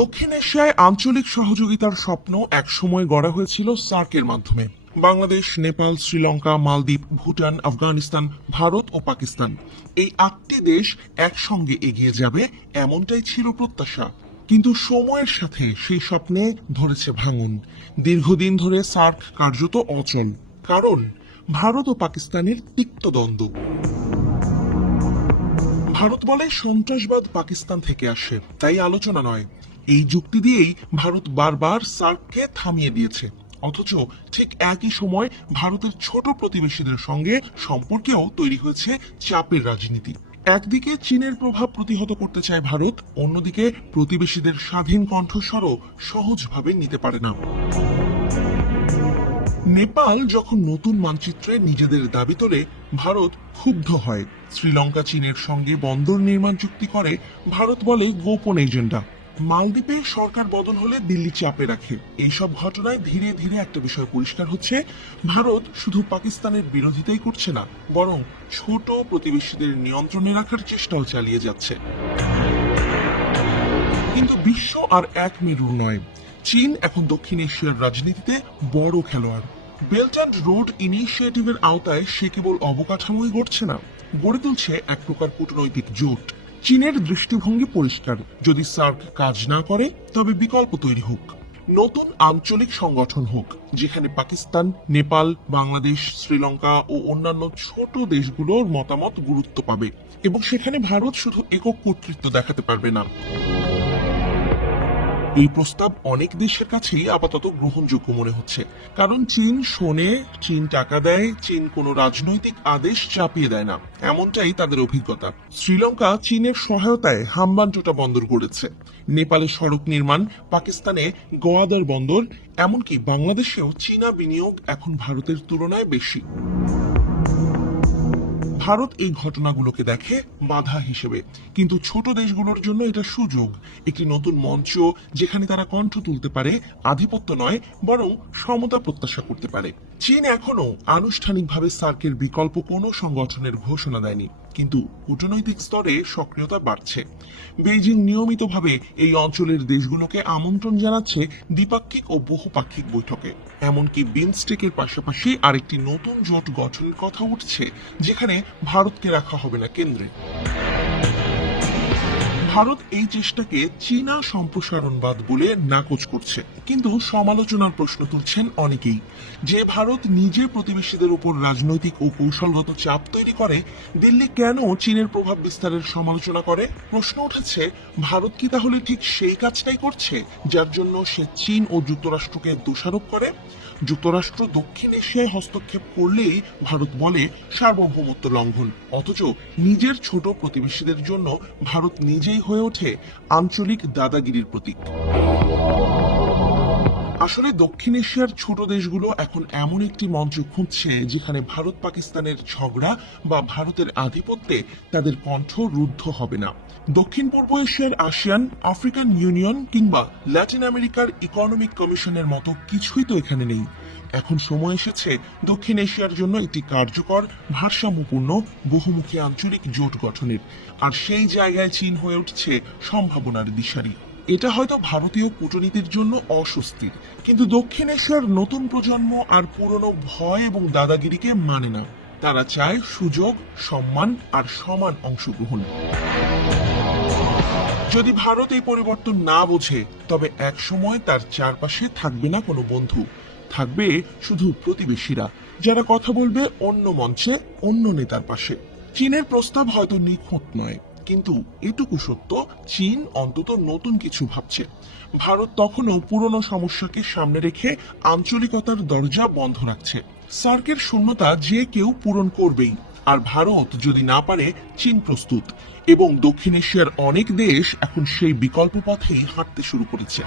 দক্ষিণ এশিয়ায় আঞ্চলিক সহযোগিতার স্বপ্ন একসময় গড়া হয়েছিল সার্কের মাধ্যমে। বাংলাদেশ, নেপাল, শ্রীলঙ্কা, মালদ্বীপ, ভুটান, আফগানিস্তান, ভারত ও পাকিস্তান, এই 8টি দেশ একসঙ্গে এগিয়ে যাবে এমনটাই ছিল প্রত্যাশা। কিন্তু সময়ের সাথে সেই স্বপ্নে ধরেছে ভাঙন। দীর্ঘদিন ধরে সার্ক কার্যত অচল, কারণ ভারত ও পাকিস্তানের তিক্ত দ্বন্দ্ব। ভারত বলে সন্ত্রাসবাদ পাকিস্তান থেকে আসে, তাই আলোচনা নয়। এই যুক্তি দিয়েই ভারত বারবার সার্ককে থামিয়ে দিয়েছে। অথচ ঠিক একই সময় ভারতের ছোট প্রতিবেশীদের সঙ্গে সম্পর্কেও তৈরি হয়েছে চাপের রাজনীতি। একদিকে চীনের প্রভাব প্রতিহত করতে চায় ভারত, অন্যদিকে প্রতিবেশীদের স্বাধীন কণ্ঠস্বরও সহজভাবে নিতে পারে না। নেপাল যখন নতুন মানচিত্রে নিজেদের দাবি তোলে, ভারত ক্ষুব্ধ হয়। শ্রীলঙ্কা চীনের সঙ্গে বন্দর নির্মাণ চুক্তি করে, ভারত বলে গোপন এজেন্ডা। মালদ্বীপে সরকার বদল হলে দিল্লি চাপে রাখে। এইসব ঘটনায় ধীরে ধীরে একটা বিষয় পরিষ্কার হচ্ছে, ভারত শুধু পাকিস্তানের বিরোধিতাই করছে না, বরং ছোট প্রতিবেশীদের নিয়ন্ত্রণে রাখার চেষ্টাও চালিয়ে যাচ্ছে। কিন্তু বিশ্ব আর এক মেরুর নয়। চীন এখন দক্ষিণ এশিয়ার রাজনীতিতে বড় খেলোয়াড়। বেল্ট অ্যান্ড রোড ইনিশিয়েটিভের আওতায় সে কেবল অবকাঠামোই গড়ছে না, গড়ে তুলছে এক প্রকার কূটনৈতিক জোট। চীনের দৃষ্টিভঙ্গি পরিষ্কার, যদি সার্ক কাজ না করে তবে বিকল্প তৈরি হোক, নতুন আঞ্চলিক সংগঠন হোক, যেখানে পাকিস্তান, নেপাল, বাংলাদেশ, শ্রীলঙ্কা ও অন্যান্য ছোট দেশগুলোর মতামত গুরুত্ব পাবে, এবং সেখানে ভারত শুধু একক কর্তৃত্ব দেখাতে পারবে না। এই প্রস্তাব অনেক দেশের কাছেই আপাতত গ্রহণযোগ্য মনে হচ্ছে, কারণ চীন শোনে, চীন টাকা দেয়, চীন কোনো রাজনৈতিক আদেশ চাপিয়ে দেয় না, এমনটাই তাদের অভিজ্ঞতা। শ্রীলঙ্কা চীনের সহায়তায় হাম্বানটোটা বন্দর গড়েছে, নেপালে সড়ক নির্মাণ, পাকিস্তানে গোয়াদার বন্দর, এমনকি বাংলাদেশেও চীনা বিনিয়োগ এখন ভারতের তুলনায় বেশি। ভারত এই ঘটনাগুলোকে দেখে বাধা হিসেবে, কিন্তু ছোট দেশগুলোর জন্য এটা সুযোগ, একটি নতুন মঞ্চ, যেখানে তারা কণ্ঠ তুলতে পারে, আধিপত্য নয় বরং সমতা প্রত্যাশা করতে পারে। চীন এখনো আনুষ্ঠানিকভাবে সার্কের বিকল্প কোনো সংগঠনের ঘোষণা দেয়নি, কিন্তু কূটনৈতিক স্তরে সক্রিয়তা বাড়ছে। বেইজিং নিয়মিতভাবে এই অঞ্চলের দেশগুলোকে আমন্ত্রণ জানাচ্ছে দ্বিপাক্ষিক ও বহুপাক্ষিক বৈঠকে। এমনকি বিমস্টেকের পাশাপাশি আরেকটি নতুন জোট গঠনের কথা উঠছে, যেখানে ভারতকে রাখা হবে না কেন্দ্রে। ভারত এই চেষ্টাকে চীনা সম্প্রসারণবাদ বলে নাকচ করছে, কিন্তু সমালোচনার প্রশ্ন তুলছেন অনেকেই, যে ভারত নিজে প্রতিবেশীদের উপর রাজনৈতিক ও কৌশলগত চাপ তৈরি করে, দিল্লি কেন চীনের প্রভাব বিস্তারের সমালোচনা করে? প্রশ্ন উঠেছে, ভারত কি তাহলে ঠিক সেই কাজটাই করছে যার জন্য সে চীন ও যুক্তরাষ্ট্রকে দোষারোপ করে? যুক্তরাষ্ট্র দক্ষিণ এশিয়ায় হস্তক্ষেপ করলেই ভারত বলে সার্বভৌমত্ব লঙ্ঘন, অথচ নিজের ছোট প্রতিবেশীদের জন্য ভারত নিজেই হয়ে ওঠে আঞ্চলিক দাদাগিরির প্রতীক। আসলে দক্ষিণ এশিয়ার ছোট দেশগুলো এখন এমন একটি মঞ্চ খুঁজছে, যেখানে ভারত পাকিস্তানের ঝগড়া বা ভারতের আধিপত্যে তাদের কণ্ঠ রুদ্ধ হবে না। দক্ষিণ পূর্ব এশিয়ার আসিয়ান, আফ্রিকান ইউনিয়ন কিংবা ল্যাটিন আমেরিকার ইকোনমিক কমিশনের মতো কিছুই তো এখানে নেই। এখন সময় এসেছে দক্ষিণ এশিয়ার জন্য একটি কার্যকর, ভারসাম্যপূর্ণ, বহুমুখী আঞ্চলিক জোট গঠনের, আর সেই জায়গায় চীন হয়ে উঠছে সম্ভাবনার দিশারি। এটা হয়তো ভারতীয় কূটনীতির জন্য অস্বস্তির, কিন্তু দক্ষিণ এশিয়ার নতুন প্রজন্ম আর পুরনো ভয় এবং দাদাগিরিকে মানে না। তারা চায় সুযোগ, সম্মান আর সমান অংশগ্রহণ। যদি ভারত এই পরিবর্তন না বোঝে, তবে এক সময় তার চারপাশে থাকবে না কোনো বন্ধু, থাকবে শুধু প্রতিবেশীরা, যারা কথা বলবে অন্য মঞ্চে, অন্য নেতার পাশে। চীনের প্রস্তাব হয়তো নিখুঁত নয়, কিন্তু এটুকু সত্য, চীন অন্তত নতুন কিছু ভাবছে। ভারত তখনও পুরনো সমস্যাকে সামনে রেখে আঞ্চলিকতার দরজা বন্ধ রাখছে। সার্কের শূন্যতা যে কেউ পূরণ করবেই, আর ভারত যদি না পারে, চীন প্রস্তুত, এবং দক্ষিণ এশিয়ার অনেক দেশ এখন সেই বিকল্প পথেই হাঁটতে শুরু করেছে।